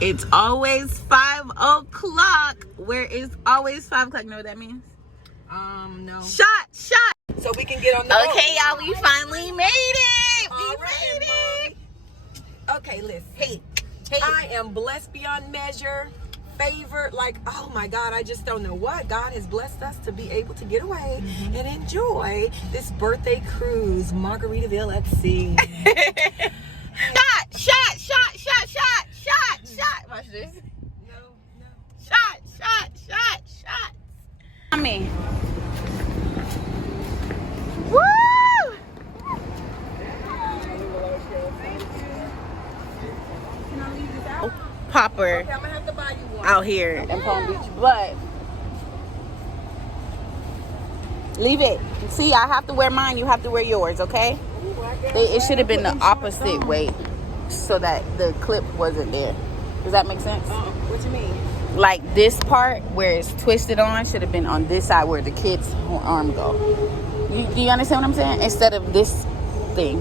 It's always 5 o'clock. Where is always 5 o'clock? You know what that means? No. Shot. So we can get on the boat. Okay, y'all, we finally made it. We made it. Okay, listen. Hey. I am blessed beyond measure. Favored, like, oh my God, I just don't know what. God has blessed us to be able to get away and enjoy this birthday cruise, Margaritaville at Sea. Shot. Watch this. No. Shot. Mommy. Woo! Popper. Okay, I'm gonna have to buy you one. Out here in Palm Beach, but leave it. See, I have to wear mine. You have to wear yours, okay? It should have been the opposite way, so that the clip wasn't there. Does that make sense? What you mean? Like this part where it's twisted on should have been on this side where the kid's arm go. Do you understand what I'm saying? Instead of this thing.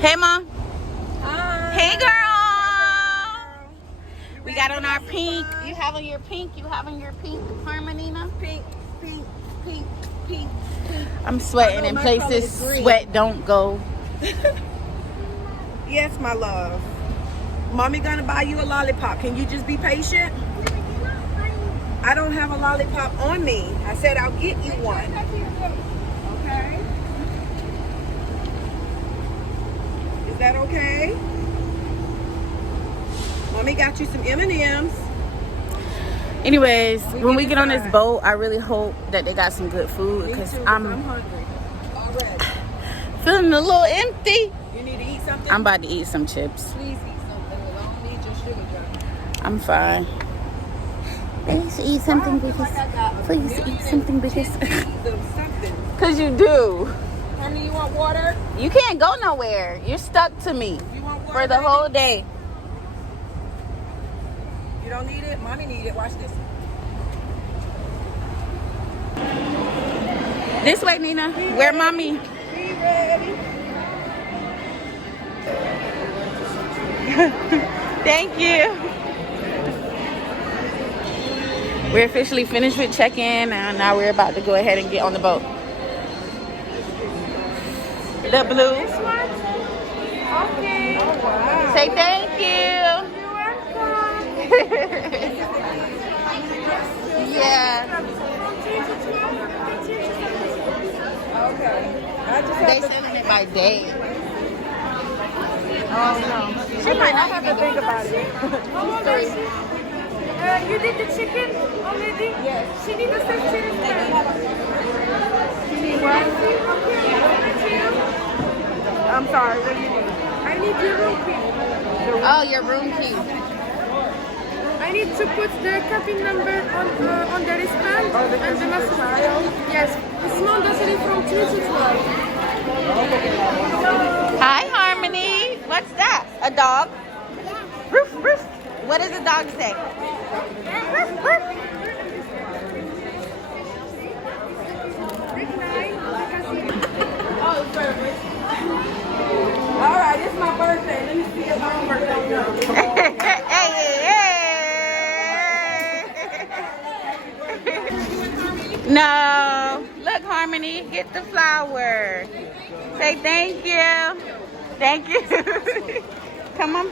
Hey, Mom. Hi. Hey, girl. We got on our pink. You have on your pink. Harmonina. Pink. I'm sweating in places sweat don't go. Yes, my love. Mommy gonna buy you a lollipop. Can you just be patient? I don't have a lollipop on me. I said I'll get you one. Okay. Is that okay? Mommy got you some M&Ms. Anyways, when we get on this boat, I really hope that they got some good food because I'm hungry already. feeling a little empty. You need to eat something? I'm about to eat some chips. Please eat something. I don't need your sugar jar. I'm fine. Please eat something because because you do. Honey, you want water? You can't go nowhere. You're stuck to me You want water, for the baby? whole day. You don't need it? Mommy need it. Watch this. This way, Nina. Where mommy? Be ready. Thank you. We're officially finished with check-in, and now we're about to go ahead and get on the boat. The blue. This one? Okay. Oh, wow. Say thank you. You're welcome. Yeah. Okay. I just They have to, sending it by day. oh no. She might not have to think about it. How old are you? You did the chicken already? Yes. She needs a chicken. She needs what? I'm sorry. What do you need? I need your room key. Oh, your room key. I need to put the cabin number on the wristband and the message. Yes. The small doesn't from 2 to 12. Hi, Harmony. What's that? A dog? Roof, roof. What does the dog say? Roof, roof. All right, it's my birthday. Let me see if my birthday comes. Hey. No. Look, Harmony, get the flower. Say thank you. Thank you. Come on.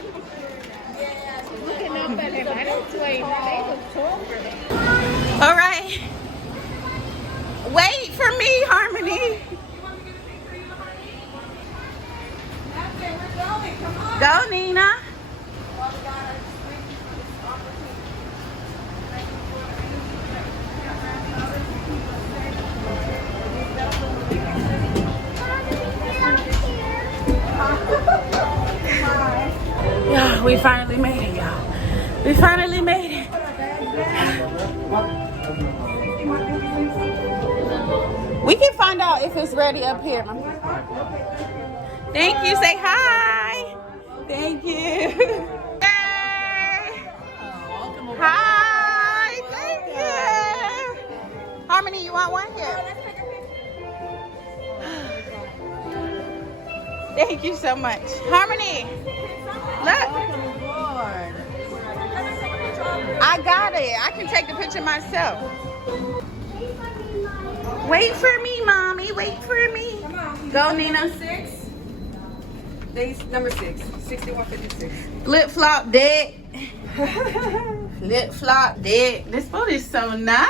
All right. Wait for me, Harmony. Go, Nina. Yeah, we finally made it, y'all. We finally made it. We can find out if it's ready up here. Thank you. Say hi. Thank you. Yay. Hi. Thank you. Harmony, you want one here? Thank you so much. Harmony, look. I got it. I can take the picture myself. Wait for me, mommy. Wait for me. Come on. Go, Nina. 6. Number 6. 6156. Flip flop dead. Flip flop dead. This boat is so nice.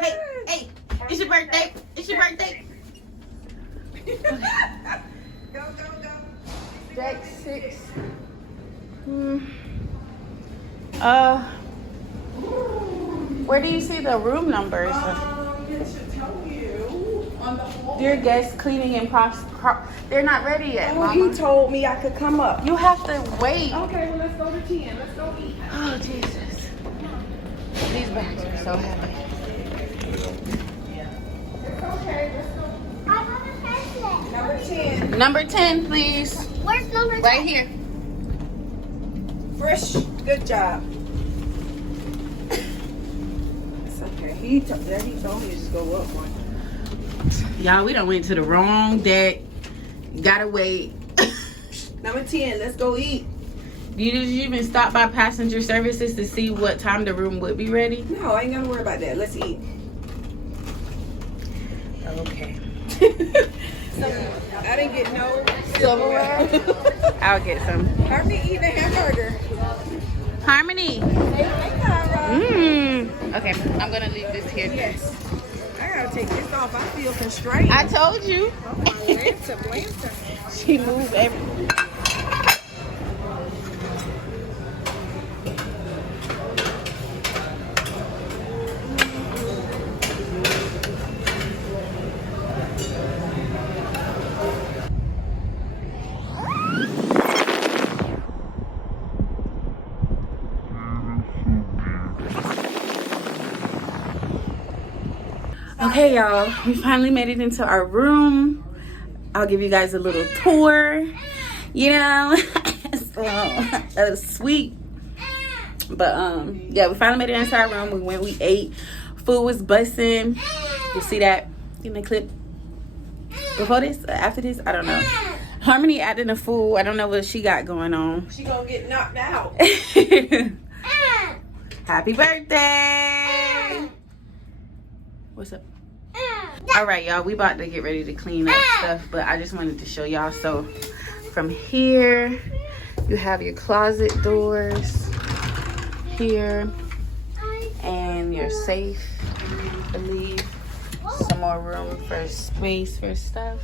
Hey, hey, it's your birthday. It's your birthday. Go. Deck 6. Where do you see the room numbers? It should tell you on the whole. Dear guests, cleaning and they're not ready yet, Oh, Mama. he told me I could come up. You have to wait. Okay, well, let's go to 10. Let's go eat. Oh, Jesus. These bags are so heavy. It's okay. Let's go. I want a pencil. Number 10. Number 10, please. Where's number 10? Right here. Fresh. Good job. It's okay. He told me to just go up one. Y'all, we done went to the wrong deck. Gotta wait. Number 10. Let's go eat. Did you even stop by passenger services to see what time the room would be ready? No, I ain't gonna worry about that. Let's eat. Okay. I didn't get no Silverware? I'll get some. Harmony eating a hamburger. Harmony. Hey, Cara. Okay, I'm gonna leave this here. Yes. I gotta take this off. I feel constrained. I told you. Blanta. She moved everything. Okay, y'all, we finally made it into our room. I'll give you guys a little tour. You know, so that was sweet. But yeah, we finally made it into our room. We went, we ate. Food was busting. You see that in the clip? Before this, after this, I don't know. Harmony acting a fool. I don't know what she got going on. She gonna get knocked out. Happy birthday! What's up? All right, y'all, we about to get ready to clean up stuff, but I just wanted to show y'all. So from here, you have your closet doors here and your safe. I believe some more room for space for stuff.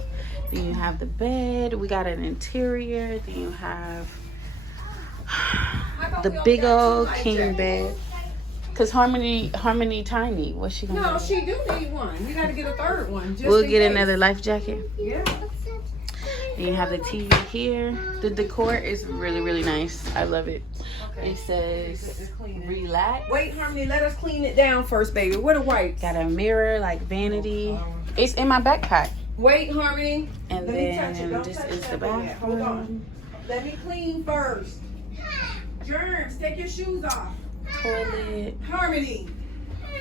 Then you have the bed. We got an interior. Then you have the big old king bed. Cause Harmony tiny. What's she gonna do? No, she do need one. We gotta get a third one. Just We'll in get case. another life jacket. Yeah. And you have the TV here. The decor is really, really nice. I love it. Okay. It says relax. Wait, Harmony, let us clean it down first, baby. Where the wipes? Got a mirror, like vanity. It's in my backpack. Wait, Harmony. And Let me touch it. then Don't this touch is the that yet. Hold on. bathroom. Let me clean first. Germs, take your shoes off. Toilet. Harmony.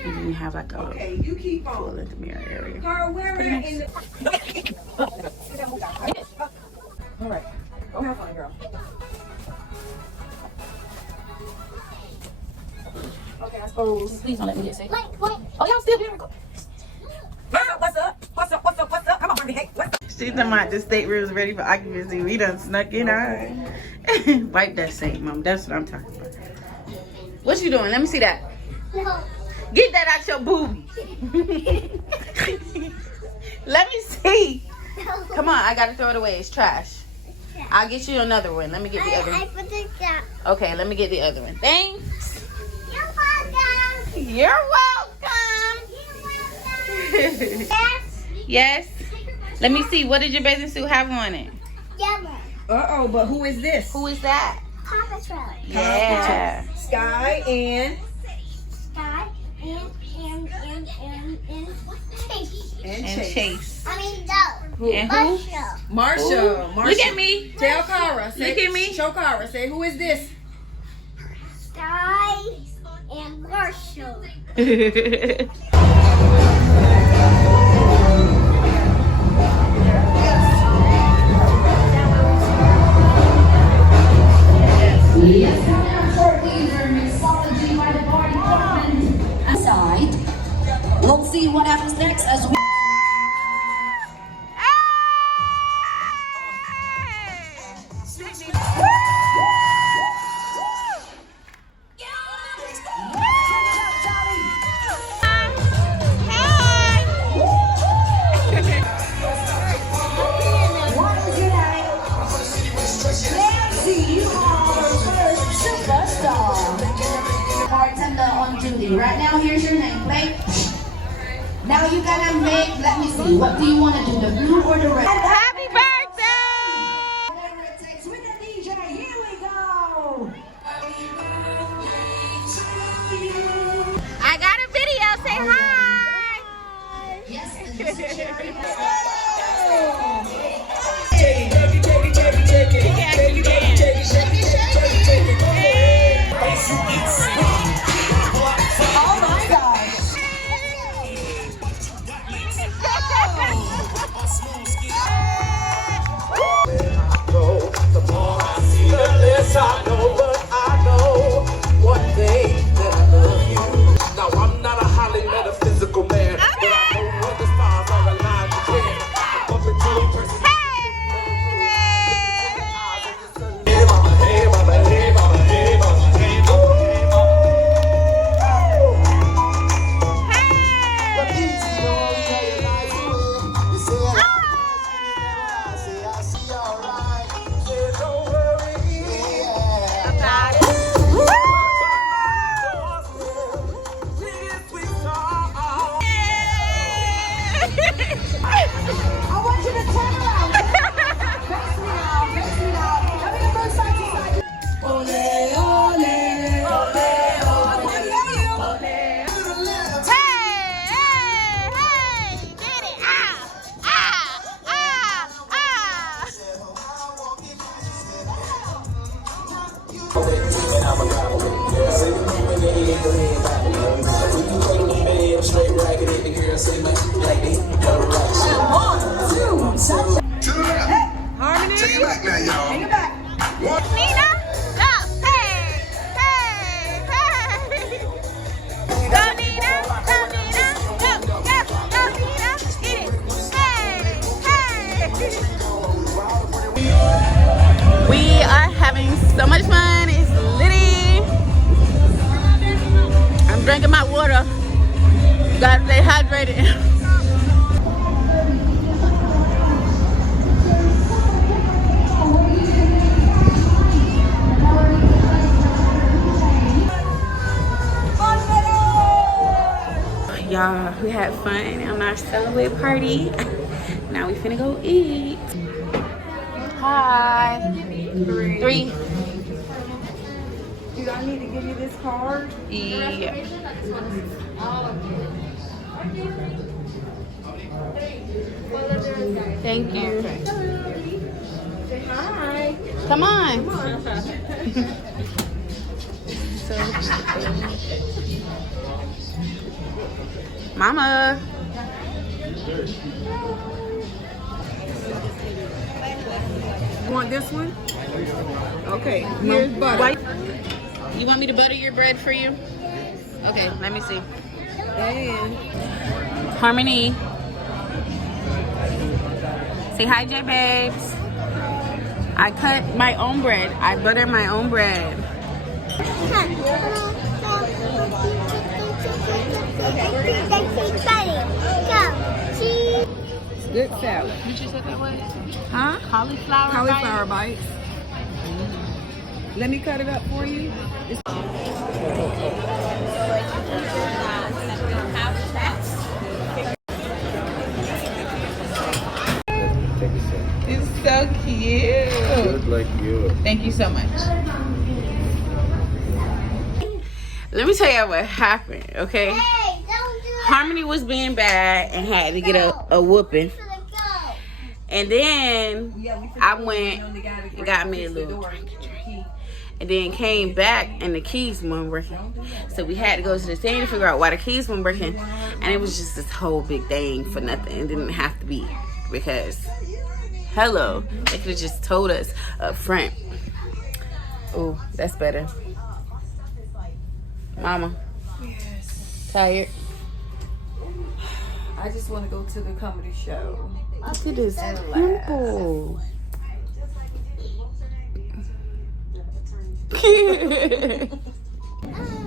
And then you have like a Okay, you keep on. toilet mirror area. Carl, where are Pretty in the... All right. Go have fun, girl. Okay, I suppose. Please don't let me get sick. Oh, y'all still here? What's up? What's up? What's up? What's up? Come on, Harmony. Hey, what's up? She's talking about the stateroom's ready for occupancy. We done snuck in our wipe that sink, Mom. That's what I'm talking about. What you doing? Let me see that. Get that out your boobies. Let me see. Come on, I gotta throw it away. It's trash. I'll get you another one. Let me get the other one. Okay, let me get the other one. Thanks. You're welcome. You're welcome. Yes. Let me see. What did your bathing suit have on it? Yellow. Uh-oh, but who is this? Who is that? Papa Troll. Yeah. Sky and Sky and Chase. and And Chase. Chase. I mean, no. And who? Marshall. Look at me. Tell Cara. Say, Look at me. Show Cara. Say, who is this? Sky and Marshall. Yes. relax as we. Bartender on duty. Right now, here's your nameplate. Now you gotta make, let me see, what do you want to do, the blue or the red? Happy birthday! Whatever it takes with the DJ, here we go! I got a video, say hi! Yes, and this is Sherry. Oh my gosh! The more I see, the less I know, but I know one day that I love you. Now I'm not a highly metaphysical man, but I know when the stars are aligned, you can. Up into a person. Hey, mama, hey, mama, hey, mama, hey, mama, hey, mama, hey, mama. But these you know you got your nice way. You say I say I see alright. Say don't worry About it. I want you to turn around. Face me now, face me now. Let me go side to side. Ole, ole, ole, ole. Hey, did it! Ah! Harmony. Take it back now, y'all. Bring it back. Nina, go! Hey! Go, Nina! Go, Nina! Go, Nina! Get it! Hey! We are having so much fun. It's litty. I'm drinking my water. Gotta stay hydrated. Y'all, we had fun on our celebrate party. Now we finna go eat. Hi. Three. Do I need to give you this card? Yeah. Thank you. Say hi. Come on. Mama. You want this one? Okay, here's butter. You want me to butter your bread for you? Okay, let me see. And Harmony. Say hi, J babes. I cut my own bread. I butter my own bread. good salad. What you said that was? Huh? Cauliflower. Cauliflower bites. Let me cut it up for you. It's so cute. Look like you. Thank you so much. Let me tell you what happened, okay? Hey, don't do that. Harmony was being bad and had to get a whooping. And then I went and got me a little drink. And then came back and the keys weren't working. So we had to go to the stand to figure out why the keys weren't working. And it was just this whole big thing for nothing. It didn't have to be because, hello, they could have just told us up front. Oh, that's better. Mama. Yes. Tired? I just want to go to the comedy show. Look at this And pimple.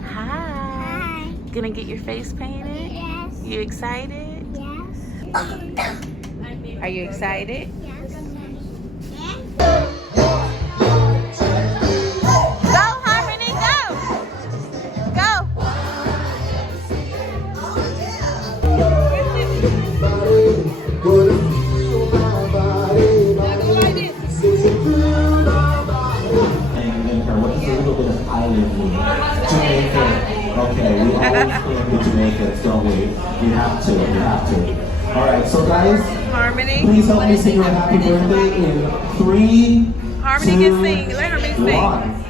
Hi. Gonna get your face painted? Yes. You excited? Yes. Are you excited? Yes. Go, Harmony, go! Go! What is a little bit of island mood? Jamaica. Okay, we always claim the Jamaicans, don't we? We have to. Alright, so guys, Harmony. please help me sing her happy birthday in 3, Harmony 2, can sing. Let Harmony sing. 1.